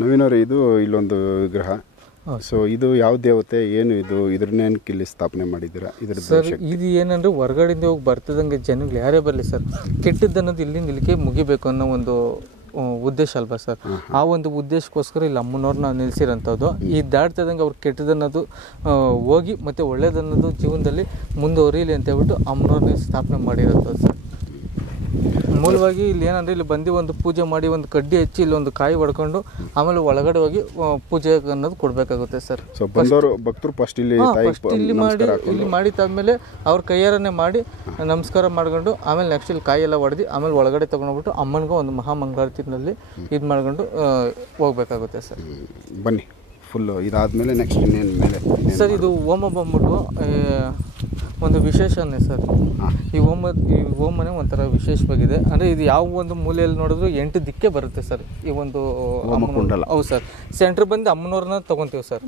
ನವೀನವ್ರೆ, ಇದು ಇಲ್ಲೊಂದು ವಿಗ್ರಹ. ಸೊ ಇದು ಯಾವ ದೇವತೆ, ಏನು ಇದು, ಇದ್ರನ್ನೇನಕ್ಕೆ ಇಲ್ಲಿ ಸ್ಥಾಪನೆ ಮಾಡಿದ್ದೀರಾ? ಸರ್ ಇದು ಏನಂದ್ರೆ ಹೊರಗಡೆಯಿಂದ ಹೋಗಿ ಬರ್ತದಂಗೆ ಜನಗಳು ಯಾರೇ ಬರಲಿ ಸರ್, ಕೆಟ್ಟದ್ದನ್ನೋದು ಇಲ್ಲಿಂದ ಇಲ್ಲಿಗೆ ಮುಗಿಬೇಕು ಅನ್ನೋ ಒಂದು ಉದ್ದೇಶ ಅಲ್ವಾ ಸರ್. ಆ ಒಂದು ಉದ್ದೇಶಕ್ಕೋಸ್ಕರ ಇಲ್ಲಿ ಅಮ್ಮನವ್ರನ್ನ ನಿಲ್ಲಿಸಿರೋಂಥದ್ದು. ಈ ದಾಟ್ತದಂಗೆ ಅವ್ರು ಕೆಟ್ಟದನ್ನೋದು ಹೋಗಿ ಮತ್ತು ಒಳ್ಳೇದನ್ನೋದು ಜೀವನದಲ್ಲಿ ಮುಂದುವರಿಯಲಿ ಅಂತ ಹೇಳ್ಬಿಟ್ಟು ಅಮ್ಮನವ್ರನ್ನ ಸ್ಥಾಪನೆ ಮಾಡಿರೋಂಥದ್ದು ಸರ್. ಮೂಲವಾಗಿ ಇಲ್ಲಿ ಏನಂದರೆ ಇಲ್ಲಿ ಬಂದು ಒಂದು ಪೂಜೆ ಮಾಡಿ ಒಂದು ಕಡ್ಡಿ ಹಚ್ಚಿ ಇಲ್ಲಿ ಒಂದು ಕಾಯಿ ಹೊಡ್ಕೊಂಡು ಆಮೇಲೆ ಒಳಗಡೆ ಹೋಗಿ ಪೂಜೆ ಅನ್ನೋದು ಕೊಡಬೇಕಾಗುತ್ತೆ ಸರ್. ಭಕ್ತರು ಫಸ್ಟ್ ಇಲ್ಲಿ ಮಾಡಿದ್ದಾದ್ಮೇಲೆ ಅವ್ರ ಕೈಯಾರನ್ನೇ ಮಾಡಿ ನಮಸ್ಕಾರ ಮಾಡ್ಕೊಂಡು ಆಮೇಲೆ ನೆಕ್ಸ್ಟ್ ಇಲ್ಲಿ ಕಾಯಿ ಎಲ್ಲ ಹೊಡೆದು ಆಮೇಲೆ ಒಳಗಡೆ ತೊಗೊಂಡೋಗ್ಬಿಟ್ಟು ಅಮ್ಮನಿಗೆ ಒಂದು ಮಹಾಮಂಗಳಾರತಿನಲ್ಲಿ ಇದು ಮಾಡ್ಕೊಂಡು ಹೋಗ್ಬೇಕಾಗುತ್ತೆ ಸರ್. ಬನ್ನಿ ಫುಲ್ಲು ಇದಾದಮೇಲೆ ನೆಕ್ಸ್ಟ್ ಇನ್ನೇನು ಮೇಲೆ ಸರ್ ಇದು ಹೋಮ ಬಂದ್ಬಿಟ್ಟು ಒಂದು ವಿಶೇಷನೇ ಸರ್. ಈ ಹೋಮನೇ ಒಂಥರ ವಿಶೇಷವಾಗಿದೆ. ಅಂದರೆ ಇದು ಯಾವ ಒಂದು ಮೂಲೆಯಲ್ಲಿ ನೋಡಿದ್ರು 8 ದಿಕ್ಕೇ ಬರುತ್ತೆ ಸರ್. ಈ ಒಂದು ಹೌದು ಸರ್. ಸೆಂಟ್ರ್ ಬಂದು ಅಮ್ಮನವ್ರನ್ನ ತೊಗೊತೀವಿ ಸರ್.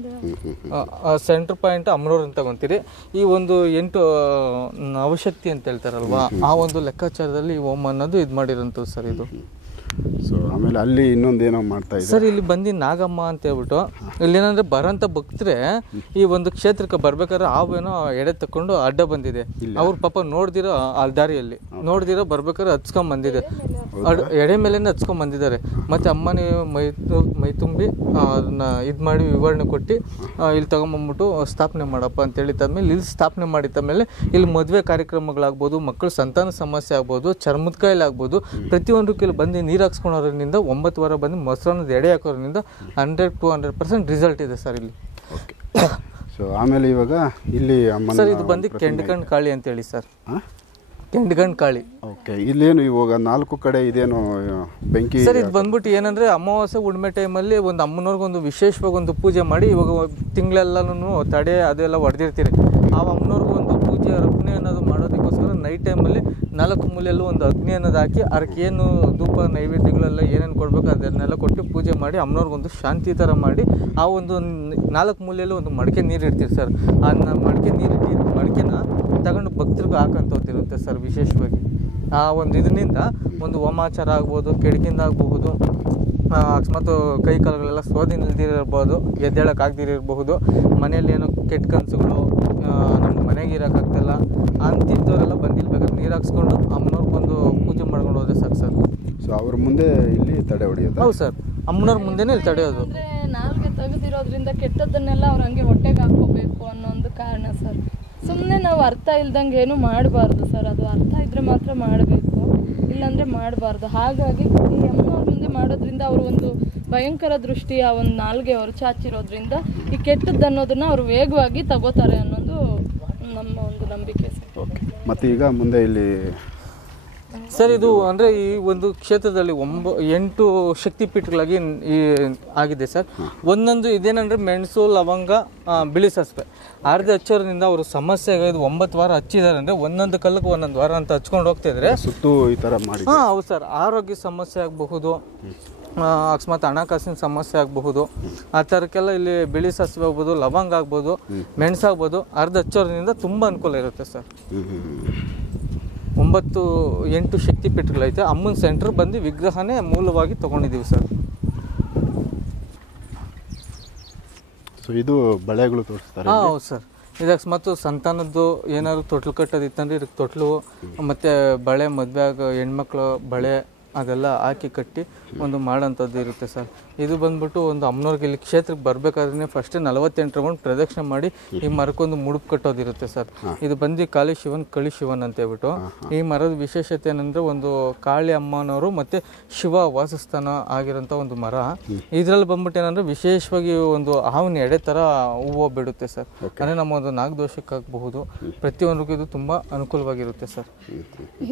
ಸೆಂಟ್ರ್ ಪಾಯಿಂಟ್ ಅಮ್ಮನವ್ರನ್ನ ತೊಗೊತೀರಿ. ಈ ಒಂದು 8 ನವಶಕ್ತಿ ಅಂತ ಹೇಳ್ತಾರಲ್ವಾ, ಆ ಒಂದು ಲೆಕ್ಕಾಚಾರದಲ್ಲಿ ಈ ಹೋಮ ಅನ್ನೋದು ಇದು ಮಾಡಿರೋಂಥದ್ದು ಸರ್ ಇದು. ಸೊ ಆಮೇಲೆ ಅಲ್ಲಿ ಇನ್ನೊಂದೇನೋ ಮಾಡ್ತಾ ಇದ್ದಾರೆ ಸರ್. ಇಲ್ಲಿ ಬಂದು ನಾಗಮ್ಮ ಅಂತ ಹೇಳ್ಬಿಟ್ಟು ಇಲ್ಲೇನಂದ್ರೆ ಬರೋಂಥ ಭಕ್ತರೆ ಈ ಒಂದು ಕ್ಷೇತ್ರಕ್ಕೆ ಬರ್ಬೇಕಾದ್ರೆ ಹಾವೇನೋ ಎಡೆ ತಕೊಂಡು ಅಡ್ಡ ಬಂದಿದೆ. ಅವ್ರ ಪಾಪ ನೋಡ್ದಿರೋ ಆ ದಾರಿಯಲ್ಲಿ ನೋಡ್ದಿರೋ ಬರ್ಬೇಕಾದ್ರೆ ಹಚ್ಕೊಂಡ್ ಬಂದಿದೆ, ಎಡೆ ಮೇಲೇನೆ ಹಚ್ಕೊಂಡ್ ಬಂದಿದ್ದಾರೆ. ಮತ್ತೆ ಅಮ್ಮನೇ ಮೈ ತುಂಬಿ ಅದನ್ನ ಇದು ಮಾಡಿ ವಿವರಣೆ ಕೊಟ್ಟು ಇಲ್ಲಿ ತಗೊಂಬಂದ್ಬಿಟ್ಟು ಸ್ಥಾಪನೆ ಮಾಡಪ್ಪ ಅಂತ ಹೇಳಿದ್ದಾದ್ಮೇಲೆ ಇಲ್ಲಿ ಸ್ಥಾಪನೆ ಮಾಡಿದ್ದಾದ್ಮೇಲೆ ಇಲ್ಲಿ ಮದುವೆ ಕಾರ್ಯಕ್ರಮಗಳಾಗ್ಬೋದು, ಮಕ್ಕಳು ಸಂತಾನ ಸಮಸ್ಯೆ ಆಗ್ಬೋದು, ಚರ್ಮದ ಕಾಯಿಲೆ ಆಗ್ಬೋದು, ಪ್ರತಿಯೊಂದಕ್ಕೂ ಇಲ್ಲಿ ಬಂದು ನೀರು ಹಾಕ್ಸ್ಕೊಳೋದ್ರಿಂದ 9 ವಾರ ಬಂದು ಮೊಸರನ್ನದ ಎಡೆ ಹಾಕೋದ್ರಿಂದ 100-200% ರಿಸಲ್ಟ್ ಇದೆ ಸರ್ ಇಲ್ಲಿ. ಸೊ ಆಮೇಲೆ ಇವಾಗ ಇಲ್ಲಿ ಸರ್ ಇದು ಬಂದು ಕೆಂಡಗಂಡ್ ಕಾಳಿ ಅಂತೇಳಿ ಸರ್. ಕೆಂಡಗಂಡ್ ಕಾಳಿ. ಓಕೆ. ಇಲ್ಲೇನು ಇವಾಗ 4 ಕಡೆ ಇದೇನು ಬೆಂಕಿ ಸರ್. ಇದು ಬಂದ್ಬಿಟ್ಟು ಏನಂದ್ರೆ ಅಮಾವಾಸ್ಯೆ ಹುಣ್ಣಿಮೆ ಟೈಮಲ್ಲಿ ಒಂದು ಅಮ್ಮನವ್ರಿಗೆ ಒಂದು ವಿಶೇಷವಾಗಿ ಒಂದು ಪೂಜೆ ಮಾಡಿ ಇವಾಗ ತಿಂಗಳೆಲ್ಲನೂ ತಡೆ ಅದೆಲ್ಲ ಹೊಡೆದಿರ್ತೀರಿ. ಆ ಅಮ್ಮನವ್ರಿಗೆ ಒಂದು ಪೂಜೆ ಅರ್ಪಣೆ ಅನ್ನೋದು ಮಾಡೋದಕ್ಕೋಸ್ಕರ ನೈಟ್ ಟೈಮಲ್ಲಿ 4 ಮೂಲೆಯಲ್ಲೂ ಒಂದು ಅಗ್ನಿ ಅನ್ನೋದು ಹಾಕಿ ಅದಕ್ಕೆ ಏನು ಧೂಪ ನೈವೇದ್ಯಗಳೆಲ್ಲ ಏನೇನು ಕೊಡಬೇಕು ಅದನ್ನೆಲ್ಲ ಕೊಟ್ಟು ಪೂಜೆ ಮಾಡಿ ಅಮ್ಮನವ್ರಿಗೊಂದು ಶಾಂತಿ ಥರ ಮಾಡಿ ಆ ಒಂದು 4 ಮೂಲೆಯಲ್ಲೂ ಒಂದು ಮಡಿಕೆ ನೀರು ಇಡ್ತೀರಿ ಸರ್. ಆ ಮಡಿಕೆನ ತಗೊಂಡು ಭಕ್ತರಿಗೆ ಹಾಕಂತೋತಿರುತ್ತೆ ಸರ್ ವಿಶೇಷವಾಗಿ. ಆ ಒಂದು ಇದರಿಂದ ಒಂದು ಹೋಮಾಚಾರ ಆಗ್ಬೋದು, ಕೆಡಕಿಂದ ಆಗಬಹುದು, ಅಕಸ್ಮಾತ್ ಕೈ ಕಾಲುಗಳೆಲ್ಲ ಸ್ವಾಧೀನ ಇಲ್ದಿರಬಹುದು, ಎದ್ದೇಳಕ್ಕಾಗ್ದಿರಬಹುದು, ಮನೆಯಲ್ಲಿ ಏನೋ ಕೆಟ್ಟ ಕನಸುಗಳು, ನಮ್ಮ ಮನೆಗೆ ಇರೋಕ್ಕಾಗ್ತಿಲ್ಲ ಅಂತಿದ್ದವರೆಲ್ಲ ಬಂದಿಲ್ಲ ಬೇಕಾದ್ರೆ ನೀರು ಹಾಕ್ಸ್ಕೊಂಡು ಅಮ್ಮನವ್ರಿಗೆ ಒಂದು ಪೂಜೆ ಮಾಡ್ಕೊಂಡು ಹೋದ್ರೆ ಸಾಕು ಸರ್. ಸೊ ಅವ್ರ ಮುಂದೆ ಇಲ್ಲಿ ತಡೆ ಹೊಡೆಯೋದು? ಹೌದು ಸರ್, ಅಮ್ಮನವ್ರ ಮುಂದೆನೇ ಇಲ್ಲಿ ತಡೆಯೋದು. ನಾಲ್ಗೆ ತೆಗೆದಿರೋದ್ರಿಂದ ಕೆಟ್ಟದ್ದನ್ನೆಲ್ಲ ಅವ್ರು ಹಂಗೆ ಹೊಟ್ಟೆಗೆ ಹಾಕೋಬೇಕು ಅನ್ನೋ ಒಂದು ಕಾರಣ ಸರ್. ಸುಮ್ಮನೆ ನಾವು ಅರ್ಥ ಇಲ್ದಂಗೆ ಏನು ಮಾಡಬಾರ್ದು ಸರ್. ಅದು ಅರ್ಥ ಇದ್ರೆ ಮಾತ್ರ ಮಾಡಬೇಕು, ಇಲ್ಲಾಂದರೆ ಮಾಡಬಾರ್ದು. ಹಾಗಾಗಿ ಈ ಅಮ್ಮನವ್ರ ಮುಂದೆ ಮಾಡೋದ್ರಿಂದ ಅವರು ಒಂದು ಭಯಂಕರ ದೃಷ್ಟಿ ಆ ಒಂದು ನಾಲ್ಗೆ ಅವರು ಚಾಚಿರೋದ್ರಿಂದ ಈ ಕೆಟ್ಟದ್ದು ಅನ್ನೋದನ್ನ ಅವರು ವೇಗವಾಗಿ ತಗೋತಾರೆ ಅನ್ನೋದು ನಮ್ಮ ಒಂದು ನಂಬಿಕೆ ಸರ್. ಓಕೆ. ಮತ್ತು ಈಗ ಮುಂದೆ ಇಲ್ಲಿ ಸರ್ ಇದು ಅಂದರೆ ಈ ಒಂದು ಕ್ಷೇತ್ರದಲ್ಲಿ 8 ಶಕ್ತಿಪೀಠಗಳಾಗಿ ಆಗಿದೆ ಸರ್. ಒಂದೊಂದು ಇದೇನಂದರೆ ಮೆಣಸು, ಲವಂಗ, ಬಿಳಿ ಸಾಸಿವೆ ಅರ್ಧ ಹಚ್ಚೋದ್ರಿಂದ ಅವರು ಸಮಸ್ಯೆ ಆಗೋದು 9 ವಾರ ಹಚ್ಚಿದ್ದಾರೆ ಅಂದರೆ ಒಂದೊಂದು ಕಲ್ಲಕ್ಕೆ 1 ವಾರ ಅಂತ ಹಚ್ಕೊಂಡು ಹೋಗ್ತಿದ್ರೆ ಸುತ್ತು ಈ ಥರ ಮಾಡಿ. ಹೌದು ಸರ್. ಆರೋಗ್ಯ ಸಮಸ್ಯೆ ಆಗಬಹುದು, ಅಕಸ್ಮಾತ್ ಹಣಕಾಸಿನ ಸಮಸ್ಯೆ ಆಗಬಹುದು, ಆ ಥರಕ್ಕೆಲ್ಲ ಇಲ್ಲಿ ಬಿಳಿ ಸಾಸಿವೆ ಆಗ್ಬೋದು, ಲವಂಗ ಆಗ್ಬೋದು, ಮೆಣಸಾಗ್ಬೋದು ಅರ್ಧ ಹಚ್ಚೋದ್ರಿಂದ ತುಂಬ ಅನುಕೂಲ ಇರುತ್ತೆ ಸರ್. 9-8 ಶಕ್ತಿಪೀಠಗಳೈತೆ. ಅಮ್ಮನ ಸೆಂಟ್ರ್ ಬಂದು ವಿಗ್ರಹನೇ ಮೂಲವಾಗಿ ತೊಗೊಂಡಿದ್ದೀವಿ ಸರ್. ಸೊ ಇದು ಬಳೆಗಳು ತೋರಿಸ್ತಾರೆ? ಹೌದು ಸರ್. ಇದು ಅಕಸ್ಮಾತ್ ಸಂತಾನದ್ದು ಏನಾದ್ರು ತೊಟ್ಲು ಕಟ್ಟೋದಿತ್ತಂದ್ರೆ ಇದಕ್ಕೆ ತೊಟ್ಲು ಮತ್ತು ಬಳೆ, ಮದುವೆ ಆಗೋ ಹೆಣ್ಮಕ್ಳು ಬಳೆ ಅದೆಲ್ಲ ಹಾಕಿ ಕಟ್ಟಿ ಒಂದು ಮಾಡೋಂಥದ್ದು ಇರುತ್ತೆ ಸರ್. ಇದು ಬಂದ್ಬಿಟ್ಟು ಒಂದು ಅಮ್ಮನವ್ರಿಗೆ ಇಲ್ಲಿ ಕ್ಷೇತ್ರಕ್ಕೆ ಬರಬೇಕಾದ್ರೆ ಫಸ್ಟ್ 48 ರೌಂಡ್ ಪ್ರದಕ್ಷಿಣೆ ಮಾಡಿ ಈ ಮರಕ್ಕೊಂದು ಮುಡುಪು ಕಟ್ಟೋದಿರುತ್ತೆ ಸರ್. ಇದು ಬಂದು ಕಾಳಿ ಶಿವನ್ ಕಳಿ ಶಿವನ್ ಅಂತ ಹೇಳ್ಬಿಟ್ಟು. ಈ ಮರದ ವಿಶೇಷತೆ ಏನಂದ್ರೆ ಒಂದು ಕಾಳಿ ಅಮ್ಮನವರು ಮತ್ತೆ ಶಿವ ವಾಸಸ್ಥಾನ ಆಗಿರೋಂಥ ಒಂದು ಮರ. ಇದ್ರಲ್ಲಿ ಬಂದ್ಬಿಟ್ಟು ಏನಂದ್ರೆ ವಿಶೇಷವಾಗಿ ಒಂದು ಹಾವಿನ ಎಡೆ ತರ ಹೂವು ಬಿಡುತ್ತೆ ಸರ್. ಅಂದ್ರೆ ನಮ್ಮ ಒಂದು ನಾಗದೋಷಕ್ಕಾಗಬಹುದು, ಪ್ರತಿಯೊಂದಕ್ಕೂ ಇದು ತುಂಬಾ ಅನುಕೂಲವಾಗಿರುತ್ತೆ ಸರ್.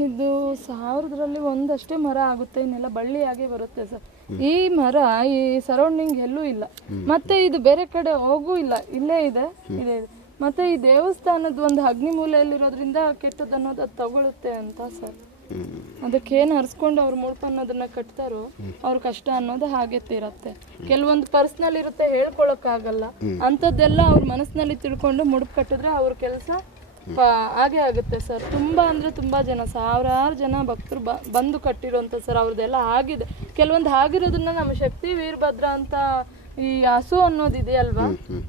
ಇದು 1000ರಲ್ಲಿ ಒಂದಷ್ಟೇ ಮರ ಆಗುತ್ತೆ, ಇನ್ನೆಲ್ಲ ಬಳ್ಳಿಯಾಗೆ ಬರುತ್ತೆ ಸರ್. ಈ ಮರ ಈ ಸರೌಂಡಿಂಗ್ ಎಲ್ಲೂ ಇಲ್ಲ, ಮತ್ತೆ ಇದು ಬೇರೆ ಕಡೆ ಹೋಗೂ ಇಲ್ಲ, ಇಲ್ಲೇ ಇದೆ. ಮತ್ತೆ ಈ ದೇವಸ್ಥಾನದ ಒಂದು ಅಗ್ನಿ ಮೂಲೆಯಲ್ಲಿರೋದ್ರಿಂದ ಕೆಟ್ಟದ್ದು ಅನ್ನೋದು ಅದು ತಗೊಳುತ್ತೆ ಅಂತ ಸರ್. ಅದಕ್ಕೇನು ಹರಿಸ್ಕೊಂಡು ಅವ್ರು ಮುಳುಪು ಅನ್ನೋದನ್ನ ಕಟ್ತಾರೋ ಅವ್ರ ಕಷ್ಟ ಅನ್ನೋದು ಹಾಗೆ ತೀರತ್ತೆ. ಕೆಲವೊಂದು ಪರ್ಸನಲ್ ಇರುತ್ತೆ, ಹೇಳ್ಕೊಳಕ್ಕಾಗಲ್ಲ, ಅಂಥದ್ದೆಲ್ಲ ಅವ್ರ ಮನಸ್ಸಿನಲ್ಲಿ ತಿಳ್ಕೊಂಡು ಮುಡುಪು ಕಟ್ಟಿದ್ರೆ ಅವ್ರ ಕೆಲಸ ಹಾಗೆ ಆಗುತ್ತೆ ಸರ್. ತುಂಬಾ ಅಂದ್ರೆ ತುಂಬಾ ಜನ, ಸಾವಿರಾರು ಜನ ಭಕ್ತರು ಬಂದು ಕಟ್ಟಿರೋಂಥ ಸರ್. ಅವ್ರದ್ದೆಲ್ಲ ಆಗಿದೆ. ಕೆಲವೊಂದು ಆಗಿರೋದನ್ನ ನಮ್ಮ ಶಕ್ತಿ ವೀರಭದ್ರ ಅಂತ ಈ ಹಸು ಅನ್ನೋದು ಇದೆಯಲ್ವಾ,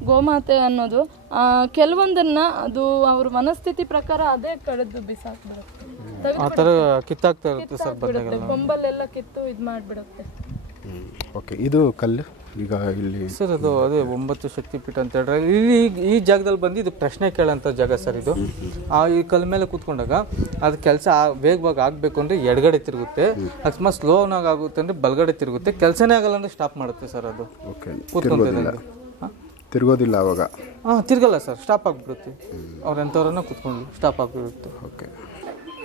ಗೋಮಾತೆ ಅನ್ನೋದು, ಕೆಲವೊಂದನ್ನ ಅದು ಅವ್ರ ಮನಸ್ಥಿತಿ ಪ್ರಕಾರ ಅದೇ ಕಳೆದು ಬಿಸಾಕ್ಬಿಡುತ್ತೆ, ಕೊಂಬಲ್ಲೆಲ್ಲ ಕಿತ್ತು ಇದ್ ಮಾಡ್ಬಿಡುತ್ತೆ. ಓಕೆ, ಇದು ಕಲ್ಲು ಈಗ ಇಲ್ಲಿ ಸರ್ ಅದು ಅದೇ 9 ಶಕ್ತಿಪೀಠ ಅಂತ ಹೇಳಿದ್ರೆ ಈ ಜಾಗದಲ್ಲಿ ಬಂದು ಇದು ಪ್ರಶ್ನೆ ಕೇಳೋಂಥ ಜಾಗ ಸರ್. ಇದು ಈ ಕಲ್ ಮೇಲೆ ಕೂತ್ಕೊಂಡಾಗ ಅದು ಕೆಲಸ ವೇಗವಾಗಿ ಆಗಬೇಕು ಅಂದರೆ ಎಡಗಡೆ ತಿರುಗುತ್ತೆ, ಅಕಸ್ಮಾತ್ ಸ್ಲೋನಾಗಿ ಆಗುತ್ತೆ ಅಂದರೆ ಬಲಗಡೆ ತಿರುಗುತ್ತೆ. ಕೆಲಸನೇ ಆಗಲ್ಲ ಅಂದರೆ ಸ್ಟಾಪ್ ಮಾಡುತ್ತೆ ಸರ್. ಅದು ಕೂತ್ಕೊಂತಿದ್ದಂಗೆ ತಿರುಗೋದಿಲ್ಲ ಅವಾಗ. ತಿರ್ಗಲ್ಲ ಸರ್, ಸ್ಟಾಪ್ ಆಗಿಬಿಡುತ್ತೆ. ಅವ್ರು ಎಂಥವ್ರನ್ನ ಕೂತ್ಕೊಂಡು ಸ್ಟಾಪ್ ಆಗಿಬಿಡುತ್ತೆ. ಓಕೆ,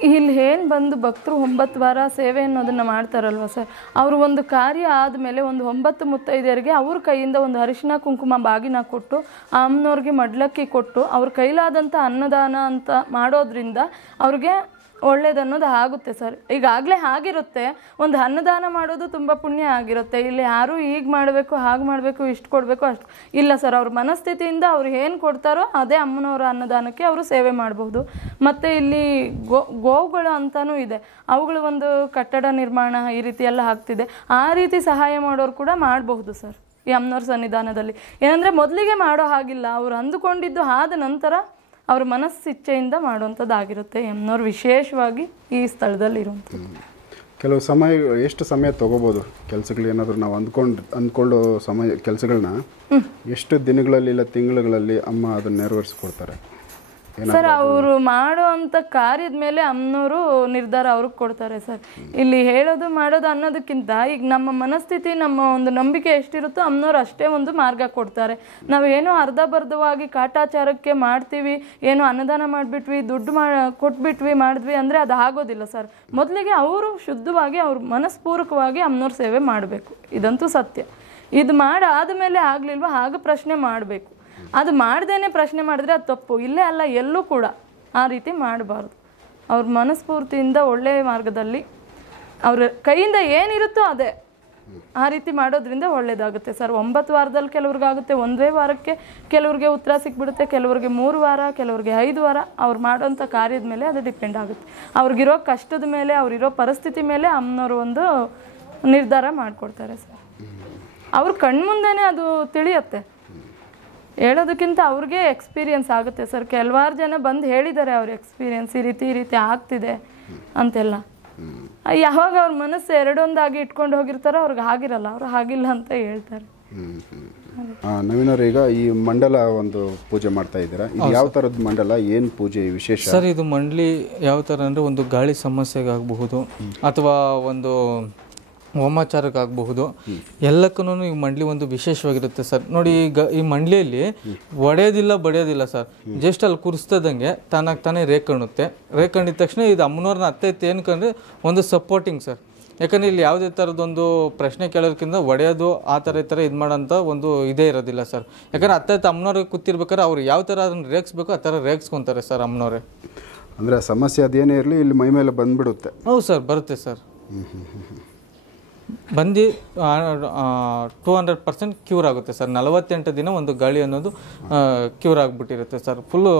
ಇಲ್ಲಿ ಏನು ಬಂದು ಭಕ್ತರು 9 ವಾರ ಸೇವೆ ಅನ್ನೋದನ್ನ ಮಾಡ್ತಾರಲ್ವ ಸರ್, ಅವರು ಒಂದು ಕಾರ್ಯ ಆದಮೇಲೆ ಒಂದು 9 ಮುತ್ತೈದೆಯರಿಗೆ ಅವ್ರ ಕೈಯಿಂದ ಒಂದು ಅರಿಶಿನ ಕುಂಕುಮ ಬಾಗಿನ ಕೊಟ್ಟು ಆ ಅಮ್ಮನವ್ರಿಗೆ ಮಡ್ಲಕ್ಕಿ ಕೊಟ್ಟು ಅವ್ರ ಕೈಲಾದಂಥ ಅನ್ನದಾನ ಅಂತ ಮಾಡೋದ್ರಿಂದ ಅವ್ರಿಗೆ ಒಳ್ಳೇದನ್ನೋದು ಆಗುತ್ತೆ ಸರ್. ಈಗಾಗಲೇ ಆಗಿರುತ್ತೆ, ಒಂದು ಅನ್ನದಾನ ಮಾಡೋದು ತುಂಬ ಪುಣ್ಯ ಆಗಿರುತ್ತೆ. ಇಲ್ಲಿ ಯಾರು ಹೀಗೆ ಮಾಡಬೇಕು ಹಾಗೆ ಮಾಡಬೇಕು ಇಷ್ಟು ಕೊಡಬೇಕು ಅಷ್ಟು ಇಲ್ಲ ಸರ್. ಅವ್ರ ಮನಸ್ಥಿತಿಯಿಂದ ಅವ್ರು ಏನು ಕೊಡ್ತಾರೋ ಅದೇ ಅಮ್ಮನವರ ಅನ್ನದಾನಕ್ಕೆ ಅವರು ಸೇವೆ ಮಾಡಬಹುದು. ಮತ್ತು ಇಲ್ಲಿ ಗೋವುಗಳು ಅಂತಲೂ ಇದೆ, ಅವುಗಳು ಒಂದು ಕಟ್ಟಡ ನಿರ್ಮಾಣ ಈ ರೀತಿ ಎಲ್ಲ ಆಗ್ತಿದೆ. ಆ ರೀತಿ ಸಹಾಯ ಮಾಡೋರು ಕೂಡ ಮಾಡಬಹುದು ಸರ್ ಈ ಅಮ್ಮನವ್ರ ಸನ್ನಿಧಾನದಲ್ಲಿ. ಏನಂದರೆ ಮೊದಲಿಗೆ ಮಾಡೋ ಹಾಗಿಲ್ಲ, ಅವ್ರು ಅಂದುಕೊಂಡಿದ್ದು ಆದ ನಂತರ ಅವ್ರ ಮನಸ್ಸಿಚ್ಛೆಯಿಂದ ಮಾಡುವಂಥದ್ದಾಗಿರುತ್ತೆ ಅಮ್ಮನವ್ರು ವಿಶೇಷವಾಗಿ ಈ ಸ್ಥಳದಲ್ಲಿ ಇರುವಂಥದ್ದು. ಕೆಲವು ಸಮಯ ಎಷ್ಟು ಸಮಯ ತಗೋಬೋದು ಕೆಲಸಗಳು ಏನಾದರೂ ನಾವು ಅಂದ್ಕೊಂಡು ಸಮಯ ಕೆಲಸಗಳನ್ನ ಎಷ್ಟು ದಿನಗಳಲ್ಲಿ ಇಲ್ಲ ತಿಂಗಳುಗಳಲ್ಲಿ ಅಮ್ಮ ಅದನ್ನು ನೆರವೇರಿಸ್ಕೊಡ್ತಾರೆ ಸರ್? ಅವರು ಮಾಡುವಂಥ ಕಾರ್ಯದ ಮೇಲೆ ಅಮ್ಮನವರು ನಿರ್ಧಾರ ಅವ್ರಿಗೆ ಕೊಡ್ತಾರೆ ಸರ್. ಇಲ್ಲಿ ಹೇಳೋದು ಮಾಡೋದು ಅನ್ನೋದಕ್ಕಿಂತ ಈಗ ನಮ್ಮ ಮನಸ್ಥಿತಿ ನಮ್ಮ ಒಂದು ನಂಬಿಕೆ ಎಷ್ಟಿರುತ್ತೋ ಅಮ್ಮನವ್ರು ಅಷ್ಟೇ ಒಂದು ಮಾರ್ಗ ಕೊಡ್ತಾರೆ. ನಾವೇನೋ ಅರ್ಧಬರ್ಧವಾಗಿ ಕಾಟಾಚಾರಕ್ಕೆ ಮಾಡ್ತೀವಿ, ಏನೋ ಅನ್ನದಾನ ಮಾಡಿಬಿಟ್ವಿ, ದುಡ್ಡು ಕೊಟ್ಬಿಟ್ವಿ ಮಾಡಿದ್ವಿ ಅಂದರೆ ಅದು ಆಗೋದಿಲ್ಲ ಸರ್. ಮೊದಲಿಗೆ ಅವರು ಶುದ್ಧವಾಗಿ ಅವ್ರ ಮನಸ್ಪೂರ್ವಕವಾಗಿ ಅಮ್ಮನವ್ರ ಸೇವೆ ಮಾಡಬೇಕು, ಇದಂತೂ ಸತ್ಯ. ಇದು ಆದಮೇಲೆ ಆಗಲಿಲ್ವ ಆಗ ಪ್ರಶ್ನೆ ಮಾಡಬೇಕು. ಅದು ಮಾಡ್ದೇನೆ ಪ್ರಶ್ನೆ ಮಾಡಿದ್ರೆ ಅದು ತಪ್ಪು. ಇಲ್ಲೇ ಅಲ್ಲ, ಎಲ್ಲೂ ಕೂಡ ಆ ರೀತಿ ಮಾಡಬಾರ್ದು. ಅವ್ರ ಮನಸ್ಫೂರ್ತಿಯಿಂದ ಒಳ್ಳೆಯ ಮಾರ್ಗದಲ್ಲಿ ಅವ್ರ ಕೈಯಿಂದ ಏನಿರುತ್ತೋ ಅದೇ ಆ ರೀತಿ ಮಾಡೋದ್ರಿಂದ ಒಳ್ಳೇದಾಗುತ್ತೆ ಸರ್. 9 ವಾರದಲ್ಲಿ ಕೆಲವ್ರಿಗಾಗುತ್ತೆ, 1 ವಾರಕ್ಕೆ ಕೆಲವ್ರಿಗೆ ಉತ್ತರ ಸಿಕ್ಬಿಡುತ್ತೆ, ಕೆಲವ್ರಿಗೆ 3 ವಾರ, ಕೆಲವ್ರಿಗೆ 5 ವಾರ. ಅವ್ರು ಮಾಡೋಂಥ ಕಾರ್ಯದ ಮೇಲೆ ಅದು ಡಿಪೆಂಡ್ ಆಗುತ್ತೆ. ಅವ್ರಿಗಿರೋ ಕಷ್ಟದ ಮೇಲೆ, ಅವ್ರಿರೋ ಪರಿಸ್ಥಿತಿ ಮೇಲೆ ಅಮ್ಮನವರು ಒಂದು ನಿರ್ಧಾರ ಮಾಡಿಕೊಡ್ತಾರೆ ಸರ್. ಅವ್ರ ಕಣ್ಮುಂದೆನೇ ಅದು ತಿಳಿಯುತ್ತೆ, ಹೇಳೋದಕ್ಕಿಂತ ಅವ್ರಿಗೆ ಎಕ್ಸ್ಪೀರಿಯನ್ಸ್ ಆಗುತ್ತೆ ಸರ್. ಕೆಲವಾರು ಜನ ಬಂದು ಹೇಳಿದ್ದಾರೆ ಅವ್ರ ಎಕ್ಸ್ಪೀರಿಯನ್ಸ್, ಈ ರೀತಿ ಆಗ್ತಿದೆ ಅಂತೆಲ್ಲ. ಯಾವಾಗ ಅವ್ರ ಮನಸ್ಸು ಎರಡೊಂದಾಗಿ ಇಟ್ಕೊಂಡು ಹೋಗಿರ್ತಾರೋ ಅವ್ರಿಗೆ ಆಗಿರಲ್ಲ, ಅವ್ರು ಆಗಿಲ್ಲ ಅಂತ ಹೇಳ್ತಾರೆ. ನವೀನವ್ರು, ಈಗ ಈ ಮಂಡಲ ಒಂದು ಪೂಜೆ ಮಾಡ್ತಾ ಇದ್ದೀರಾ, ಇದು ಯಾವ ಥರದ ಮಂಡಲ, ಏನು ಪೂಜೆ ವಿಶೇಷ ಸರ್? ಇದು ಮಂಡಲಿ ಯಾವ ಥರ ಅಂದರೆ ಒಂದು ಗಾಳಿ ಸಮಸ್ಯೆಗಾಗಬಹುದು ಅಥವಾ ಒಂದು ಹೋಮಾಚಾರಕ್ಕಾಗಬಹುದು, ಎಲ್ಲಕ್ಕೂ ಈ ಮಂಡಲಿ ಒಂದು ವಿಶೇಷವಾಗಿರುತ್ತೆ ಸರ್. ನೋಡಿ, ಈಗ ಈ ಮಂಡಲಿಯಲ್ಲಿ ಒಡೆಯೋದಿಲ್ಲ ಬಡಿಯೋದಿಲ್ಲ ಸರ್, ಜಸ್ಟ್ ಅಲ್ಲಿ ಕುರಿಸ್ತದಂಗೆ ತಾನಾಗಿ ರೇಕಣ್ಣುತ್ತೆ. ರೇಕಣ್ಣಿದ ತಕ್ಷಣ ಇದು ಅಮ್ಮನವ್ರನ್ನ ಅತ್ತೆ ಏನಕ್ಕಂದರೆ ಒಂದು ಸಪೋರ್ಟಿಂಗ್ ಸರ್. ಯಾಕಂದರೆ ಇಲ್ಲಿ ಯಾವುದೇ ಥರದೊಂದು ಪ್ರಶ್ನೆ ಕೇಳೋದಕ್ಕಿಂತ ಒಡೆಯೋದು ಆ ಥರ ಈ ಥರ ಇದು ಮಾಡೋಂಥ ಒಂದು ಇದೇ ಇರೋದಿಲ್ಲ ಸರ್. ಯಾಕಂದರೆ ಅತ್ತೆ ಅಮ್ಮನವ್ರಿಗೆ ಕೂತಿರ್ಬೇಕಾದ್ರೆ ಅವ್ರು ಯಾವ ಥರ ಅದನ್ನು ರೇಗಿಸ್ಬೇಕು ಆ ಥರ ರೇಗಿಸ್ಕೊತಾರೆ ಸರ್ ಅಮ್ಮನವ್ರೆ. ಅಂದರೆ ಸಮಸ್ಯೆ ಅದೇನೇ ಇರಲಿ ಇಲ್ಲಿ ಮೈ ಮೇಲೆ ಬಂದುಬಿಡುತ್ತೆ. ಹೌದು ಸರ್, ಬರುತ್ತೆ ಸರ್. ಬಂದು 200% ಕ್ಯೂರ್ ಆಗುತ್ತೆ ಸರ್. 48 ದಿನ ಒಂದು ಗಾಳಿ ಅನ್ನೋದು ಕ್ಯೂರ್ ಆಗಿಬಿಟ್ಟಿರುತ್ತೆ ಸರ್. ಫುಲ್ಲು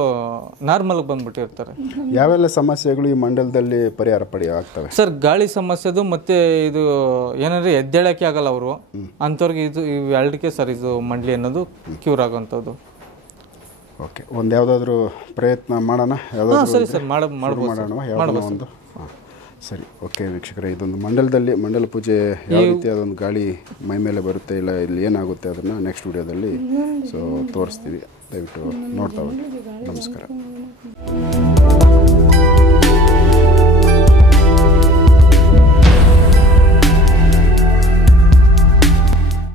ನಾರ್ಮಲ್ಗೆ ಬಂದ್ಬಿಟ್ಟಿರ್ತಾರೆ. ಯಾವೆಲ್ಲ ಸಮಸ್ಯೆಗಳು ಈ ಮಂಡಲದಲ್ಲಿ ಪರಿಹಾರ ಆಗ್ತವೆ ಸರ್? ಗಾಳಿ ಸಮಸ್ಯೆದು ಮತ್ತು ಇದು ಏನಂದರೆ ಎದ್ದೇಳಕ್ಕೆ ಆಗಲ್ಲ ಅವರು ಅಂಥವ್ರಿಗೆ ಇದು ಇವೆರಡಕ್ಕೆ ಸರ್ ಇದು ಮಂಡಲಿ ಅನ್ನೋದು ಕ್ಯೂರ್ ಆಗೋಂಥದ್ದು. ಓಕೆ, ಒಂದು ಯಾವುದಾದ್ರೂ ಪ್ರಯತ್ನ ಮಾಡೋಣ? ಸರಿ ಸರ್, ಮಾಡ್ಬೋದು. ಒಂದು ಸರಿ, ಓಕೆ ವೀಕ್ಷಕರೇ, ಇದೊಂದು ಮಂಡಲ ಪೂಜೆ ಯಾವ ರೀತಿ ಅದೊಂದು ಗಾಳಿ ಮೈ ಮೇಲೆ ಬರುತ್ತೆ ಇಲ್ಲ ಇಲ್ಲಿ ಏನಾಗುತ್ತೆ ಅದನ್ನು ನೆಕ್ಸ್ಟ್ ವಿಡಿಯೋದಲ್ಲಿ ತೋರಿಸ್ತೀವಿ. ದಯವಿಟ್ಟು ನೋಡ್ತಾ ಹೋಗಿ. ನಮಸ್ಕಾರ.